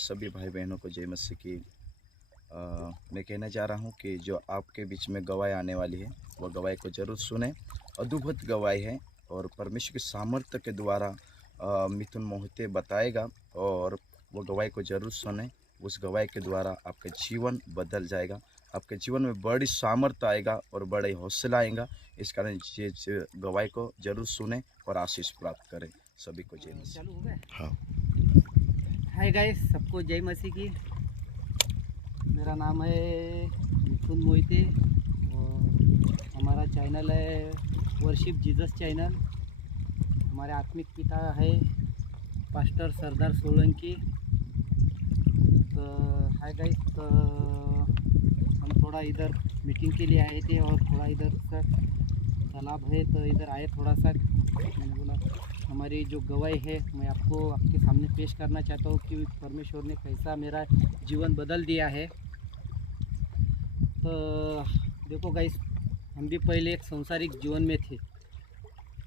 सभी भाई बहनों को जय मसीह की। मैं कहना चाह रहा हूँ कि जो आपके बीच में गवाही आने वाली है वह गवाही को ज़रूर सुने। अद्भुत गवाही है और परमेश्वर की सामर्थ्य के द्वारा मिथुन मोहिते बताएगा और वो गवाही को ज़रूर सुने। उस गवाही के द्वारा आपका जीवन बदल जाएगा, आपके जीवन में बड़ी सामर्थ्य आएगा और बड़े हौसला आएगा। इस कारण ये गवाही को ज़रूर सुने और आशीष प्राप्त करें। सभी को जय मसीह। चालू हो गया। हाँ। हाय गाइस, सबको जय मसीह की। मेरा नाम है मिथुन मोहिते और हमारा चैनल है वर्शिप जीसस चैनल। हमारे आत्मिक पिता है पास्टर सरदार सोलंकी। तो हाय गाइस, तो हम थोड़ा इधर मीटिंग के लिए आए थे और थोड़ा इधर सा तालाब है तो इधर आए थोड़ा सा। मैंने बोला हमारी जो गवाही है मैं आपको आपके सामने पेश करना चाहता हूँ कि परमेश्वर ने कैसा मेरा जीवन बदल दिया है। तो देखो गाइस, हम भी पहले एक सांसारिक जीवन में थे,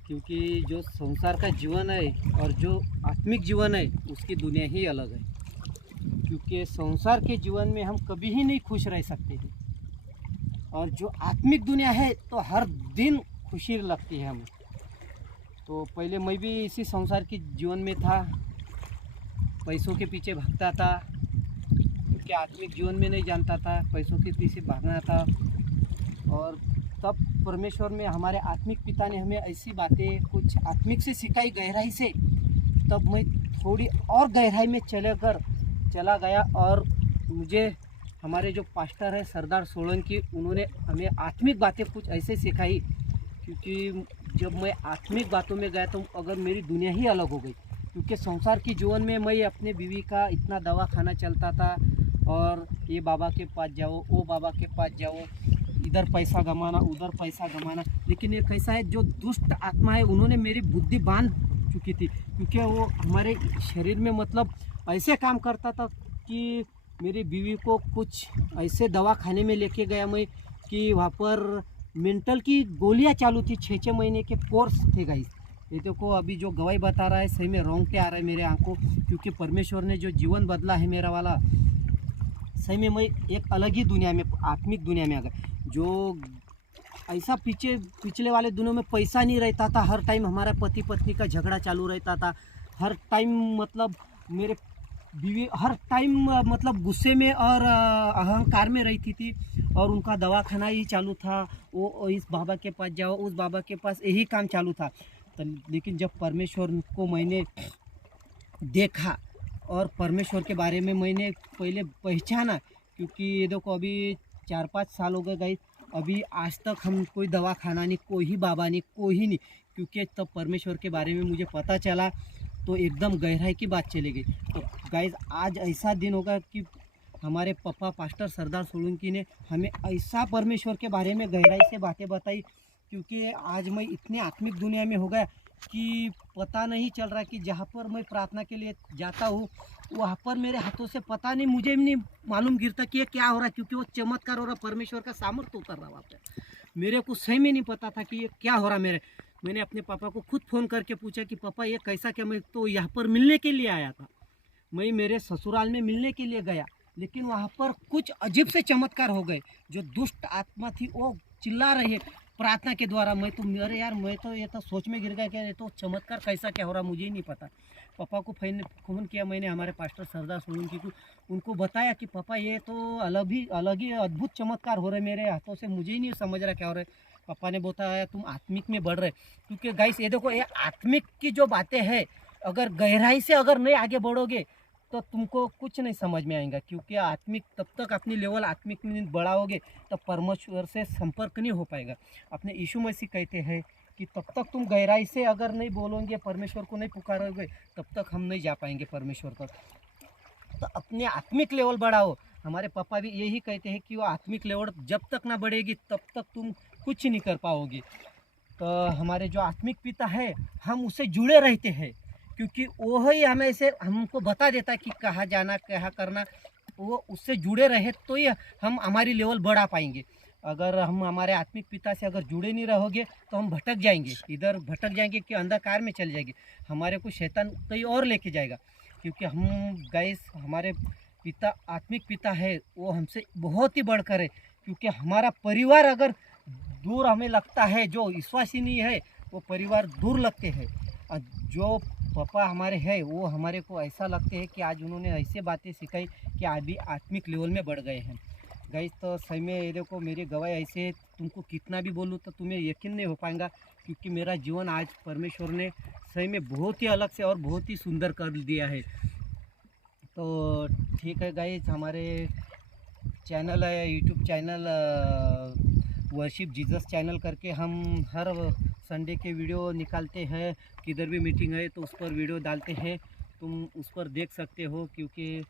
क्योंकि जो संसार का जीवन है और जो आत्मिक जीवन है उसकी दुनिया ही अलग है। क्योंकि संसार के जीवन में हम कभी ही नहीं खुश रह सकते हैं और जो आत्मिक दुनिया है तो हर दिन खुशी लगती है हमें। तो पहले मैं भी इसी संसार के जीवन में था, पैसों के पीछे भागता था, क्योंकि आत्मिक जीवन में नहीं जानता था, पैसों के पीछे भागना था। और तब परमेश्वर में हमारे आत्मिक पिता ने हमें ऐसी बातें कुछ आत्मिक से सिखाई गहराई से, तब मैं थोड़ी और गहराई में चला गया और मुझे हमारे जो पास्टर है सरदार सोलंकी, उन्होंने हमें आत्मिक बातें कुछ ऐसे सिखाई। क्योंकि जब मैं आत्मिक बातों में गया तो अगर मेरी दुनिया ही अलग हो गई, क्योंकि संसार के जीवन में मैं अपने बीवी का इतना दवा खाना चलता था और ये बाबा के पास जाओ, वो बाबा के पास जाओ, इधर पैसा कमाना उधर पैसा कमाना। लेकिन ये कैसा है, जो दुष्ट आत्मा है उन्होंने मेरी बुद्धि बांध चुकी थी, क्योंकि वो हमारे शरीर में मतलब ऐसे काम करता था कि मेरी बीवी को कुछ ऐसे दवा खाने में लेके गया मैं कि वहाँ पर मेंटल की गोलियां चालू थी। 6 महीने के कोर्स थे गाइस। ये देखो अभी जो गवाही बता रहा है सही में रोंगटे आ रहा है मेरे आंखों, क्योंकि परमेश्वर ने जो जीवन बदला है मेरा वाला, सही में मैं एक अलग ही दुनिया में, आत्मिक दुनिया में आ गया। जो ऐसा पिछले वाले दिनों में पैसा नहीं रहता था, हर टाइम हमारा पति पत्नी का झगड़ा चालू रहता था, हर टाइम मतलब मेरे बीवी हर टाइम मतलब गुस्से में और अहंकार में रहती थी और उनका दवाखाना ही चालू था। वो इस बाबा के पास जाओ, उस बाबा के पास, यही काम चालू था। तो लेकिन जब परमेश्वर को मैंने देखा और परमेश्वर के बारे में मैंने पहले पहचाना, क्योंकि ये देखो अभी 4-5 साल हो गए गई, अभी आज तक हम कोई दवाखाना नहीं, कोई ही बाबा नहीं, कोई नहीं, क्योंकि तब परमेश्वर के बारे में मुझे पता चला तो एकदम गहराई की बात चली गई। तो गाइज आज ऐसा दिन होगा कि हमारे पापा पास्टर सरदार सोलंकी ने हमें ऐसा परमेश्वर के बारे में गहराई से बातें बताई, क्योंकि आज मैं इतने आत्मिक दुनिया में हो गया कि पता नहीं चल रहा कि जहाँ पर मैं प्रार्थना के लिए जाता हूँ वहाँ पर मेरे हाथों से पता नहीं, मुझे भी नहीं मालूम गिरता कि ये क्या हो रहा है, क्योंकि वो चमत्कार हो रहा, परमेश्वर का सामर्थ्य उतर रहा वहाँ पर। मेरे को सही में नहीं पता था कि ये क्या हो रहा। मैंने अपने पापा को खुद फ़ोन करके पूछा कि पापा ये कैसा क्या। मैं तो यहाँ पर मिलने के लिए आया था, मैं मेरे ससुराल में मिलने के लिए गया, लेकिन वहाँ पर कुछ अजीब से चमत्कार हो गए। जो दुष्ट आत्मा थी वो चिल्ला रही है प्रार्थना के द्वारा। मैं तो अरे यार, मैं तो ये तो सोच में गिर गया कि ये तो चमत्कार कैसा क्या हो रहा, मुझे ही नहीं पता। पापा को फ़ोन किया मैंने, हमारे पास्टर सरदार सोलंकी को, उनको बताया कि पापा ये तो अलग ही अद्भुत चमत्कार हो रहे मेरे हाथों से, मुझे ही नहीं समझ रहा क्या हो रहा है। पापा ने बताया तुम आत्मिक में बढ़ रहे, क्योंकि गाइस ये देखो, ये आत्मिक की जो बातें हैं अगर गहराई से अगर नहीं आगे बढ़ोगे तो तुमको कुछ नहीं समझ में आएगा। क्योंकि आत्मिक तब तक अपनी लेवल आत्मिक में बढ़ाओगे तब परमेश्वर से संपर्क नहीं हो पाएगा। अपने यीशु मसीह कहते हैं कि तब तक तुम गहराई से अगर नहीं बोलोगे, परमेश्वर को नहीं पुकारोगे, तब तक हम नहीं जा पाएंगे परमेश्वर तक। तो अपने आत्मिक लेवल बढ़ाओ। हमारे पापा भी यही कहते हैं कि वो आत्मिक लेवल जब तक ना बढ़ेगी तब तक तुम कुछ नहीं कर पाओगे। तो हमारे जो आत्मिक पिता है हम उससे जुड़े रहते हैं, क्योंकि वो ही हमें से हमको बता देता है कि कहाँ जाना, कहाँ करना। वो उससे जुड़े रहे तो ये हम हमारी लेवल बढ़ा पाएंगे। अगर हम हमारे आत्मिक पिता से अगर जुड़े नहीं रहोगे तो हम भटक जाएंगे, इधर भटक जाएंगे कि अंधकार में चले जाएंगे, हमारे को शैतान कहीं और लेके जाएगा। क्योंकि हम गाइस हमारे पिता आत्मिक पिता है, वो हमसे बहुत ही बढ़कर है। क्योंकि हमारा परिवार अगर दूर हमें लगता है, जो विश्वासी नहीं है वो परिवार दूर लगते हैं। और जो पापा हमारे हैं वो हमारे को ऐसा लगते हैं कि आज उन्होंने ऐसे बातें सिखाई कि अभी आत्मिक लेवल में बढ़ गए हैं। गाइस तो सही में ये देखो, मेरी गवाही ऐसे तुमको कितना भी बोलूँ तो तुम्हें यकीन नहीं हो पाएगा, क्योंकि मेरा जीवन आज परमेश्वर ने सही में बहुत ही अलग से और बहुत ही सुंदर कर दिया है। तो ठीक है गाइस, हमारे चैनल है YouTube channel worship Jesus channel करके हम हर संडे के वीडियो निकालते हैं। किधर भी मीटिंग है तो उस पर वीडियो डालते हैं, तुम उस पर देख सकते हो। क्योंकि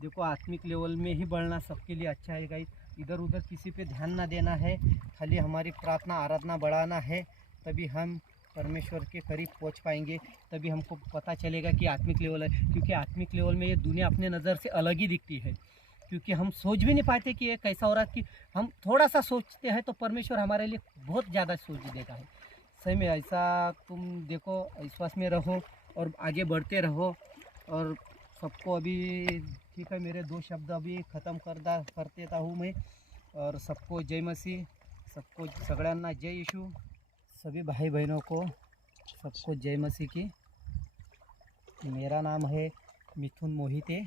देखो आत्मिक लेवल में ही बढ़ना सबके लिए अच्छा है गाइस। इधर उधर किसी पे ध्यान ना देना है, खाली हमारी प्रार्थना आराधना बढ़ाना है, तभी हम परमेश्वर के करीब पहुंच पाएंगे। तभी हमको पता चलेगा कि आत्मिक लेवल है। क्योंकि आत्मिक लेवल में ये दुनिया अपने नज़र से अलग ही दिखती है। क्योंकि हम सोच भी नहीं पाते कि ये कैसा हो रहा है। कि हम थोड़ा सा सोचते हैं तो परमेश्वर हमारे लिए बहुत ज़्यादा सोच देता है। सही में ऐसा तुम देखो, विश्वास में रहो और आगे बढ़ते रहो। और सबको अभी ठीक है, मेरे 2 शब्द अभी ख़त्म कर देता हूँ मैं। और सबको जय मसीह, सबको सगळ्यांना जय यीशु, सभी भाई बहनों को सबको जय मसीह की। मेरा नाम है मिथुन मोहिते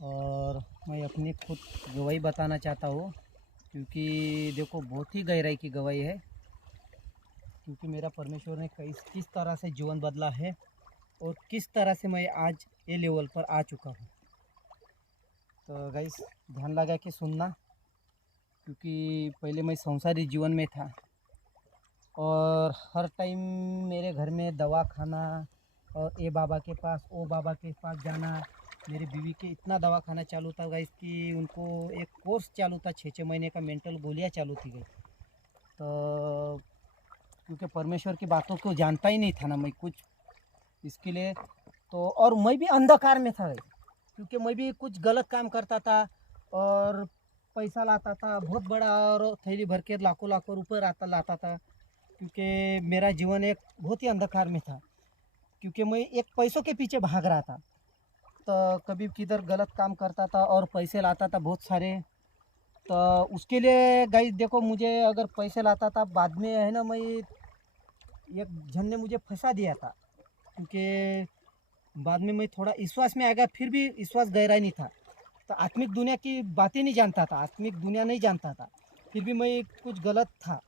और मैं अपनी खुद गवाही बताना चाहता हूँ। क्योंकि देखो बहुत ही गहराई की गवाही है। क्योंकि मेरा परमेश्वर ने किस तरह से जीवन बदला है और किस तरह से मैं आज ये लेवल पर आ चुका हूँ। तो गाइस ध्यान लगा के सुनना, क्योंकि पहले मैं संसारी जीवन में था और हर टाइम मेरे घर में दवा खाना और ए बाबा के पास ओ बाबा के पास जाना। मेरी बीवी के इतना दवा खाना चालू था गाइस कि उनको एक कोर्स चालू था, 6-6 महीने का मेंटल गोलियाँ चालू थी गई। तो क्योंकि परमेश्वर की बातों को जानता ही नहीं था ना मैं कुछ, इसके लिए तो। और मैं भी अंधकार में था, क्योंकि मैं भी कुछ गलत काम करता था और पैसा लाता था बहुत बड़ा और थैली भर के लाखों लाखों रुपये लाता था। क्योंकि मेरा जीवन एक बहुत ही अंधकार में था, क्योंकि मैं एक पैसों के पीछे भाग रहा था। तो कभी किधर गलत काम करता था और पैसे लाता था बहुत सारे। तो उसके लिए गाइस देखो, मुझे अगर पैसे लाता था बाद में है ना, मैं एक जन ने मुझे फंसा दिया था। क्योंकि बाद में मैं थोड़ा विश्वास में आ गया, फिर भी विश्वास गहरा नहीं था। तो आत्मिक दुनिया की बातें नहीं जानता था, आत्मिक दुनिया नहीं जानता था, फिर भी मैं कुछ गलत था।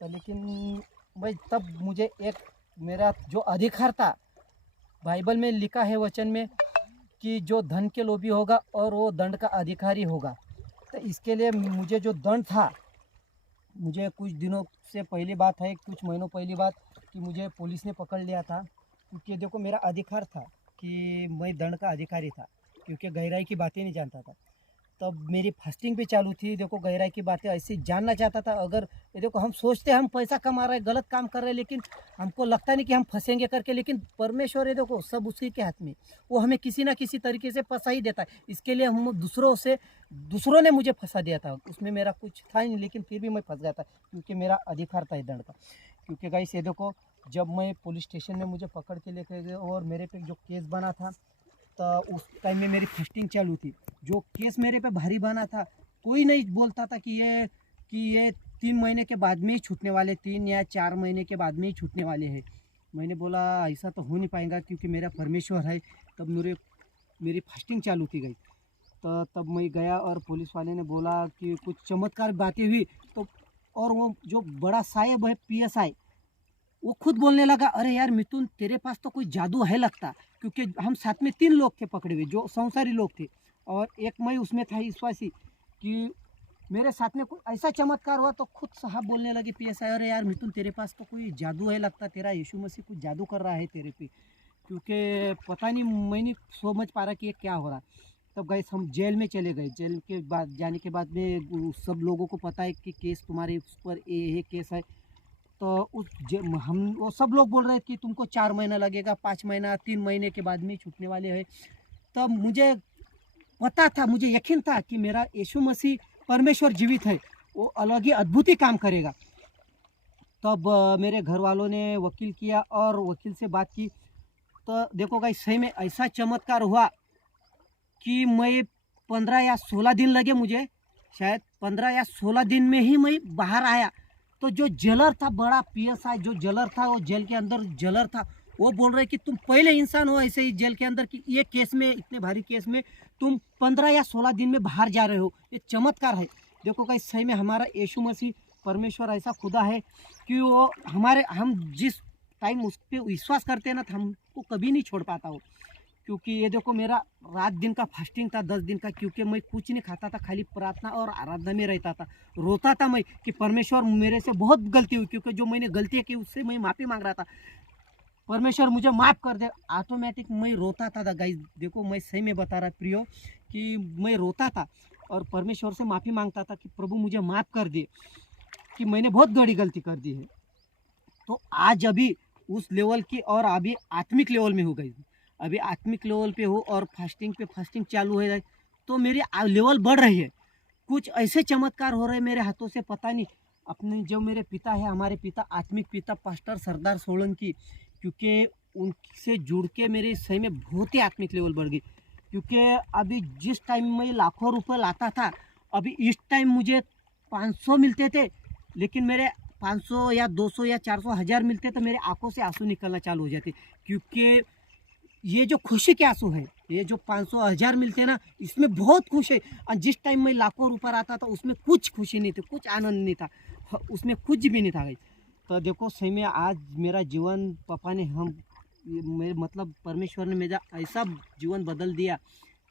तो लेकिन भाई तब मुझे एक मेरा जो अधिकार था, बाइबल में लिखा है वचन में कि जो धन के लोभी होगा और वो दंड का अधिकारी होगा। तो इसके लिए मुझे जो दंड था, मुझे कुछ दिनों से पहली बात है, कुछ महीनों पहली बात, कि मुझे पुलिस ने पकड़ लिया था। क्योंकि देखो मेरा अधिकार था कि मैं दंड का अधिकारी था, क्योंकि गहराई की बातें नहीं जानता था। तब मेरी फास्टिंग भी चालू थी। देखो गहराई की बातें ऐसे जानना चाहता था। अगर ये देखो हम सोचते हैं हम पैसा कमा रहे हैं, गलत काम कर रहे हैं, लेकिन हमको लगता नहीं कि हम फंसेंगे करके। लेकिन परमेश्वर है देखो, सब उसी के हाथ में, वो हमें किसी ना किसी तरीके से फंसा ही देता है। इसके लिए हम दूसरों ने मुझे फंसा दिया था, उसमें मेरा कुछ था ही नहीं, लेकिन फिर भी मैं फंस गया था, क्योंकि मेरा अधिकार था दंड का। क्योंकि गाइस ये देखो, जब मैं पुलिस स्टेशन में मुझे पकड़ के लेके गए और मेरे पे जो केस बना था, तो उस टाइम में मेरी फास्टिंग चालू थी। जो केस मेरे पे भारी बना था, कोई नहीं बोलता था कि ये 3 महीने के बाद में ही छूटने वाले, 3 या 4 महीने के बाद में ही छूटने वाले हैं। मैंने बोला ऐसा तो हो नहीं पाएगा, क्योंकि मेरा परमेश्वर है। तब मेरी फास्टिंग चालू थी गई। तो तब मैं गया और पुलिस वाले ने बोला कि कुछ चमत्कार बातें हुई। तो और वो जो बड़ा साहेब है PSI, वो खुद बोलने लगा, अरे यार मिथुन, तेरे पास तो कोई जादू है लगता। क्योंकि हम साथ में 3 लोग थे पकड़े हुए, जो संसारी लोग थे, और एक मैं उसमें था विश्वासी। कि मेरे साथ में कोई ऐसा चमत्कार हुआ तो खुद साहब बोलने लगे PSI, अरे यार मिथुन, तेरे पास तो कोई जादू है लगता, तेरा यीशु मसीह कुछ जादू कर रहा है तेरे पे। क्योंकि पता नहीं, मैं नहीं समझ पा रहा कि ये क्या हो रहा। तब गए हम जेल में चले गए। जेल के बाद जाने के बाद में सब लोगों को पता है कि केस तुम्हारे उस पर ये केस है। तो हम वो सब लोग बोल रहे थे कि तुमको 4 महीना लगेगा, 5 महीना, 3 महीने के बाद में छूटने वाले हैं। तब मुझे पता था, मुझे यकीन था कि मेरा यीशु मसीह परमेश्वर जीवित है, वो अलग ही अद्भुत ही काम करेगा। तब मेरे घर वालों ने वकील किया और वकील से बात की। तो देखो गाइस, सही में ऐसा चमत्कार हुआ कि मैं 15 या 16 दिन लगे मुझे, शायद 15 या 16 दिन में ही मैं बाहर आया। तो जो जेलर था, बड़ा पीएसआई जो जेलर था, वो जेल के अंदर जेलर था, वो बोल रहे कि तुम पहले इंसान हो ऐसे ही जेल के अंदर कि ये केस में, इतने भारी केस में तुम 15 या 16 दिन में बाहर जा रहे हो। ये चमत्कार है। देखो गाइस, सही में हमारा यीशु मसीह परमेश्वर ऐसा खुदा है कि वो हम जिस टाइम उस पर विश्वास करते हैं ना, तो हमको कभी नहीं छोड़ पाता हो। क्योंकि ये देखो, मेरा रात दिन का फास्टिंग था, 10 दिन का, क्योंकि मैं कुछ नहीं खाता था, खाली प्रार्थना और आराधना में रहता था। रोता था मैं कि परमेश्वर मेरे से बहुत गलती हुई, क्योंकि जो मैंने गलती की उससे मैं माफ़ी मांग रहा था, परमेश्वर मुझे माफ़ कर दे। ऑटोमेटिक मैं रोता था गाइस। देखो, मैं सही में बता रहा प्रियो कि मैं रोता था और परमेश्वर से माफ़ी मांगता था कि प्रभु मुझे माफ़ कर दे, कि मैंने बहुत बड़ी गलती कर दी है। तो आज अभी उस लेवल की, और अभी आत्मिक लेवल में हो गई, अभी आत्मिक लेवल पे हो और फास्टिंग पे फास्टिंग चालू है, तो मेरी लेवल बढ़ रही है। कुछ ऐसे चमत्कार हो रहे हैं मेरे हाथों से, पता नहीं। अपने जो मेरे पिता है, हमारे पिता, आत्मिक पिता पास्टर सरदार सोलंकी, क्योंकि उनसे जुड़ के मेरे सही में बहुत ही आत्मिक लेवल बढ़ गई। क्योंकि अभी जिस टाइम में लाखों रुपए लाता था, अभी इस टाइम मुझे 500 मिलते थे, लेकिन मेरे 500 या 200 या 400 हज़ार मिलते तो मेरे आंखों से आंसू निकलना चालू हो जाते। क्योंकि ये जो खुशी के आंसू है, ये जो 500 हज़ार मिलते ना, इसमें बहुत खुश है। और जिस टाइम मैं लाखों रुपये आता था, उसमें कुछ खुशी नहीं थी, कुछ आनंद नहीं था, उसमें कुछ भी नहीं था भाई। तो देखो, सही में आज मेरा जीवन पापा ने मेरे मतलब परमेश्वर ने मेरा ऐसा जीवन बदल दिया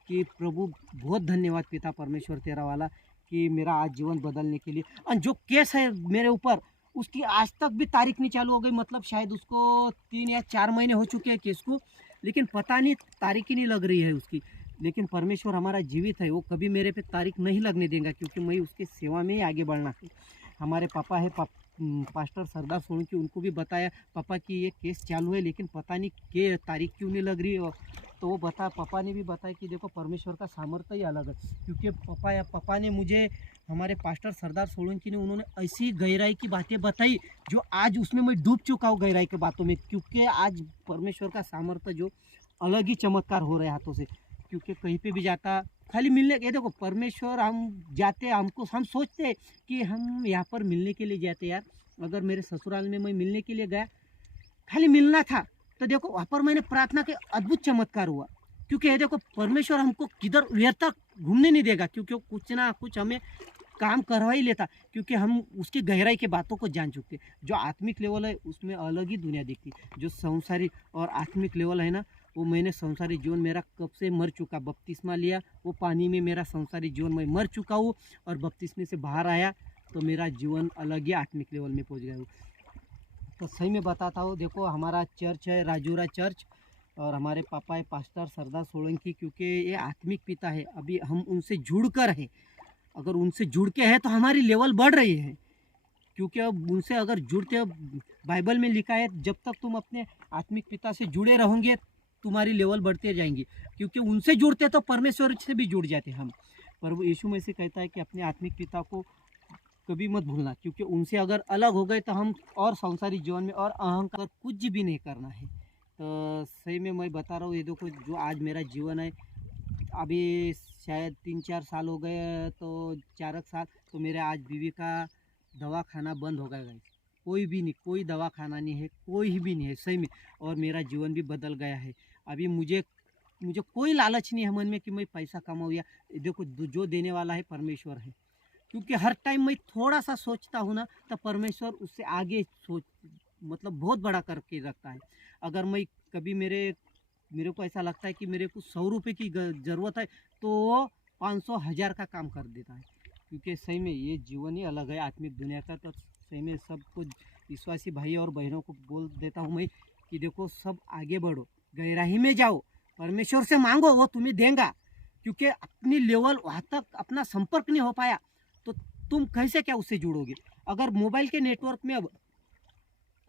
कि प्रभु बहुत धन्यवाद पिता परमेश्वर तेरा वाला, कि मेरा आज जीवन बदलने के लिए। और जो केस है मेरे ऊपर, उसकी आज तक भी तारीख नहीं चालू हो गई। मतलब शायद उसको 3 या 4 महीने हो चुके हैं केस को, लेकिन पता नहीं तारीख ही नहीं लग रही है उसकी। लेकिन परमेश्वर हमारा जीवित है, वो कभी मेरे पे तारीख नहीं लगने देगा, क्योंकि मैं उसकी सेवा में ही आगे बढ़ना है। हमारे पापा है, पास्टर सरदार सोलंकी, उनको भी बताया पापा कि ये केस चालू है, लेकिन पता नहीं के तारीख क्यों नहीं लग रही। तो वो पापा ने भी बताया कि देखो, परमेश्वर का सामर्थ्य ही अलग है। क्योंकि पापा ने मुझे, हमारे पास्टर सरदार सोलंकी ने, उन्होंने ऐसी गहराई की बातें बताई जो आज उसमें मैं डूब चुका हूँ गहराई की बातों में। क्योंकि आज परमेश्वर का सामर्थ्य जो अलग ही चमत्कार हो रहे हैं हाथों से। क्योंकि कहीं पे भी जाता, खाली मिलने, ये देखो परमेश्वर, हम जाते, हम सोचते कि हम यहाँ पर मिलने के लिए जाते। यार, अगर मेरे ससुराल में मैं मिलने के लिए गया, खाली मिलना था, तो देखो वहाँ पर मैंने प्रार्थना के अद्भुत चमत्कार हुआ। क्योंकि ये देखो, परमेश्वर हमको किधर व्यर्थ घूमने नहीं देगा, क्योंकि वो कुछ ना कुछ हमें काम करवा ही लेता। क्योंकि हम उसकी गहराई के बातों को जान चुके। जो आत्मिक लेवल है, उसमें अलग ही दुनिया दिखती। जो संसारी और आत्मिक लेवल है ना, वो मैंने संसारी जीवन मेरा कब से मर चुका। बपतिस्मा लिया, वो पानी में मेरा संसारी जीवन मैं मर चुका हूँ, और बपतिस्मे से बाहर आया तो मेरा जीवन अलग ही आत्मिक लेवल में पहुँच गया हूँ। तो सही में बताता हूँ, देखो हमारा चर्च है राजूरा चर्च, और हमारे पापा है पास्टर सरदार सोलंकी। क्योंकि ये आत्मिक पिता है, अभी हम उनसे जुड़ कर हैं। अगर उनसे जुड़ के है तो हमारी लेवल बढ़ रही है। क्योंकि अब उनसे अगर जुड़ते हो, बाइबल में लिखा है, जब तक तुम अपने आत्मिक पिता से जुड़े रहोगे, तुम्हारी लेवल बढ़ते जाएंगी। क्योंकि उनसे जुड़ते तो परमेश्वर से भी जुड़ जाते हम। प्रभु यीशु मसीह कहता है कि अपने आत्मिक पिता को कभी मत भूलना, क्योंकि उनसे अगर अलग हो गए तो हम और संसारी जीवन में और अहंकार कुछ भी नहीं करना है। तो सही में मैं बता रहा हूँ, ये देखो जो आज मेरा जीवन है, अभी शायद 3-4 साल हो गए, तो 4 साल, तो मेरे आज बीवी का दवा खाना बंद हो गया गाइस। कोई भी नहीं, कोई दवा खाना नहीं है, कोई भी नहीं है सही में। और मेरा जीवन भी बदल गया है। अभी मुझे कोई लालच नहीं है मन में कि मैं पैसा कमाऊँ, या देखो जो देने वाला है परमेश्वर है। क्योंकि हर टाइम मैं थोड़ा सा सोचता हूँ ना, तो परमेश्वर उससे आगे मतलब बहुत बड़ा करके रखता है। अगर मैं कभी मेरे को ऐसा लगता है कि मेरे को 100 रुपये की ज़रूरत है, तो वो 500 हज़ार का काम कर देता है। क्योंकि सही में ये जीवन ही अलग है आत्मिक दुनिया का। तो सही में सबको, विश्वासी भाई और बहनों को बोल देता हूँ मैं कि देखो, सब आगे बढ़ो, गहराई में जाओ, परमेश्वर से मांगो, वो तुम्हें देगा। क्योंकि अपनी लेवल वहाँ तक अपना संपर्क नहीं हो पाया, तो तुम कैसे क्या उससे जुड़ोगे। अगर मोबाइल के नेटवर्क में अब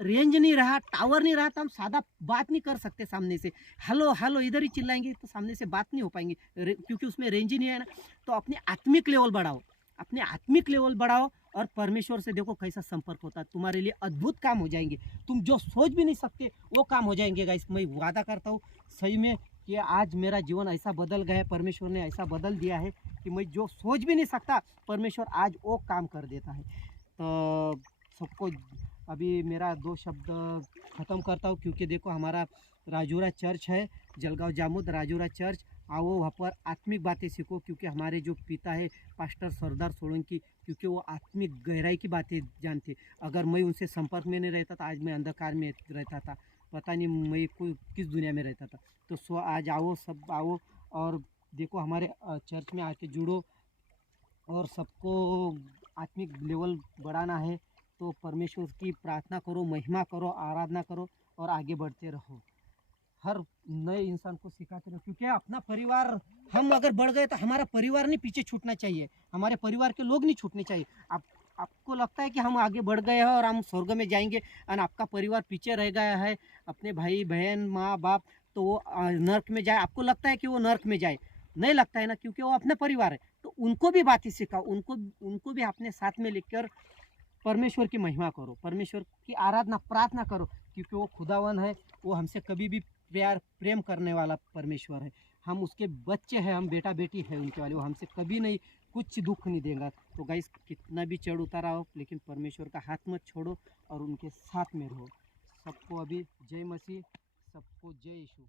रेंज नहीं रहा, टावर नहीं रहा, तो हम सादा बात नहीं कर सकते सामने से। हेलो हेलो इधर ही चिल्लाएंगे तो सामने से बात नहीं हो पाएंगे, क्योंकि उसमें रेंज ही नहीं है ना। तो अपने आत्मिक लेवल बढ़ाओ, अपने आत्मिक लेवल बढ़ाओ, और परमेश्वर से देखो कैसा संपर्क होता है, तुम्हारे लिए अद्भुत काम हो जाएंगे, तुम जो सोच भी नहीं सकते वो काम हो जाएंगे गाइस। मैं वादा करता हूँ सही में कि आज मेरा जीवन ऐसा बदल गया है, परमेश्वर ने ऐसा बदल दिया है कि मैं जो सोच भी नहीं सकता परमेश्वर आज वो काम कर देता है। तो सबको अभी मेरा 2 शब्द ख़त्म करता हूँ, क्योंकि देखो हमारा राजूरा चर्च है, जलगांव जामुद राजूरा चर्च। आओ वहाँ पर आत्मिक बातें सीखो, क्योंकि हमारे जो पिता है पास्टर सरदार सोलंकी, क्योंकि वो आत्मिक गहराई की बातें जानते। अगर मैं उनसे संपर्क में नहीं रहता तो आज मैं अंधकार में रहता था, पता नहीं मैं कोई किस दुनिया में रहता था। तो आज आओ, सब आओ और देखो हमारे चर्च में आके जुड़ो, और सबको आत्मिक लेवल बढ़ाना है तो परमेश्वर की प्रार्थना करो, महिमा करो, आराधना करो और आगे बढ़ते रहो। हर नए इंसान को सिखाते रहो, क्योंकि अपना परिवार, हम अगर बढ़ गए तो हमारा परिवार नहीं पीछे छूटना चाहिए, हमारे परिवार के लोग नहीं छूटने चाहिए। आपको लगता है कि हम आगे बढ़ गए हैं और हम स्वर्ग में जाएंगे और आपका परिवार पीछे रह गया है, अपने भाई बहन माँ बाप, तो वो नर्क में जाए, आपको लगता है कि वो नर्क में जाए? नहीं लगता है ना, क्योंकि वो अपना परिवार है। तो उनको भी बातें सिखाओ, उनको भी अपने साथ में लेकर परमेश्वर की महिमा करो, परमेश्वर की आराधना प्रार्थना करो, क्योंकि वो खुदावन है, वो हमसे कभी भी प्रेम करने वाला परमेश्वर है। हम उसके बच्चे हैं, हम बेटा बेटी है उनके वाले, वो हमसे कभी नहीं कुछ दुख नहीं देगा। तो गाइस कितना भी चढ़ उतार आओ, लेकिन परमेश्वर का हाथ मत छोड़ो और उनके साथ में रहो। सबको अभी जय मसीह, सबको जय यीशु।